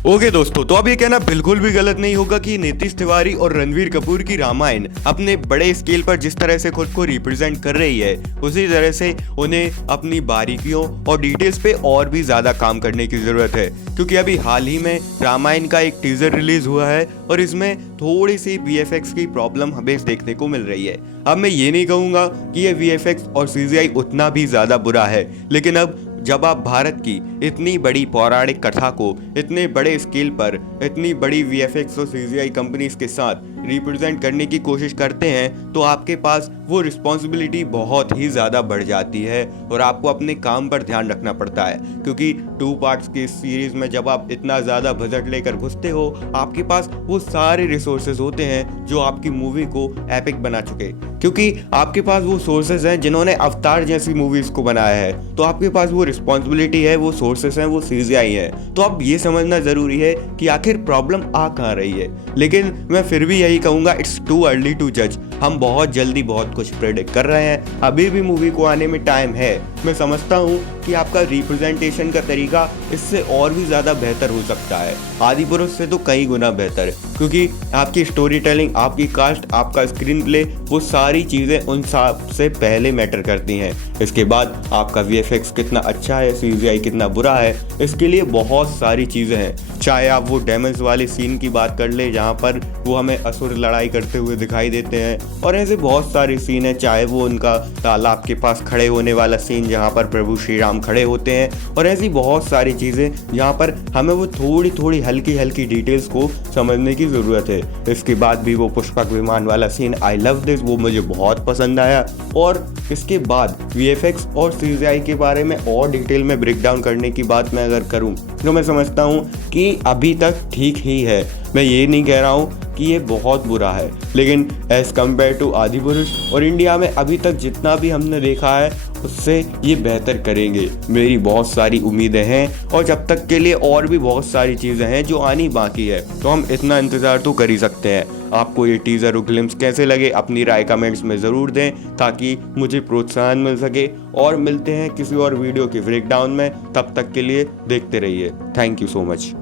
Okay दोस्तों, तो अब ये कहना बिल्कुल भी गलत नहीं होगा कि नीतीश तिवारी और रणवीर कपूर की रामायण अपने बड़े स्केल पर जिस तरह से खुद को रिप्रेजेंट कर रही है, उसी तरह से उन्हें अपनी बारीकियों और डिटेल्स पे और भी ज़्यादा काम करने की ज़रूरत है। क्योंकि अभी हाल ही में रामायण का एक टीज़र रिलीज हुआ है और इसमें थोड़ी सी VFX की प्रॉब्लम हमें देखने को मिल रही है। अब मैं ये नहीं कहूँगा कि ये VFX और CGI उतना भी ज़्यादा बुरा है, लेकिन अब जब आप भारत की इतनी बड़ी पौराणिक कथा को इतने बड़े स्केल पर इतनी बड़ी VFX और CGI कंपनीज के साथ रिप्रेजेंट करने की कोशिश करते हैं, तो आपके पास वो रिस्पॉन्सिबिलिटी बहुत ही ज़्यादा बढ़ जाती है और आपको अपने काम पर ध्यान रखना पड़ता है। क्योंकि 2 पार्ट्स की इस सीरीज़ में जब आप इतना ज़्यादा बजट लेकर घुसते हो, आपके पास वो सारे रिसोर्सेज होते हैं जो आपकी मूवी को एपिक बना चुके। क्योंकि आपके पास वो सोर्सेज हैं जिन्होंने अवतार जैसी मूवीज़ को बनाया है, तो आपके पास वो रिस्पॉन्सिबिलिटी है, वो सोर्सेस हैं, वो CGI है। तो अब ये समझना ज़रूरी है कि आखिर प्रॉब्लम आ कहाँ रही है। लेकिन मैं फिर भी यही कहूँगा, इट्स टू अर्ली टू जज। हम बहुत जल्दी बहुत कुछ प्रेडिक्ट कर रहे हैं, अभी भी मूवी को आने में टाइम है। मैं समझता हूँ कि आपका रिप्रेजेंटेशन का तरीका इससे और भी ज़्यादा बेहतर हो सकता है, आदिपुरुष से तो कई गुना बेहतर है। क्योंकि आपकी स्टोरी टेलिंग, आपकी कास्ट, आपका स्क्रीन प्ले, वो सारी चीज़ें उन सबसे पहले मैटर करती हैं। इसके बाद आपका VFX कितना अच्छा है, CGI कितना बुरा है, इसके लिए बहुत सारी चीज़ें हैं। चाहे आप वो डेमन्स वाले सीन की बात कर ले जहाँ पर वो हमें असुर लड़ाई करते हुए दिखाई देते हैं, और ऐसे बहुत सारे सीन हैं। चाहे वो उनका तालाब के पास खड़े होने वाला सीन जहाँ पर प्रभु श्री राम खड़े होते हैं, और ऐसी बहुत सारी चीज़ें जहाँ पर हमें वो थोड़ी थोड़ी हल्की हल्की डिटेल्स को समझने की ज़रूरत है। इसके बाद भी वो पुष्पक विमान वाला सीन, आई लव दिस, वो मुझे बहुत पसंद आया। और इसके बाद VFX और CGI के बारे में और डिटेल में ब्रेक डाउन करने की बात मैं अगर करूं, तो मैं समझता हूं कि अभी तक ठीक ही है। मैं ये नहीं कह रहा हूं कि ये बहुत बुरा है, लेकिन एज़ कम्पेयर टू आदिपुरुष और इंडिया में अभी तक जितना भी हमने देखा है, उससे ये बेहतर करेंगे। मेरी बहुत सारी उम्मीदें हैं, और जब तक के लिए और भी बहुत सारी चीज़ें हैं जो आनी बाकी है, तो हम इतना इंतज़ार तो कर ही सकते हैं। आपको ये टीज़र और ग्लिम्स कैसे लगे, अपनी राय कमेंट्स में ज़रूर दें, ताकि मुझे प्रोत्साहन मिल सके। और मिलते हैं किसी और वीडियो के ब्रेकडाउन में, तब तक के लिए देखते रहिए। Thank you so much.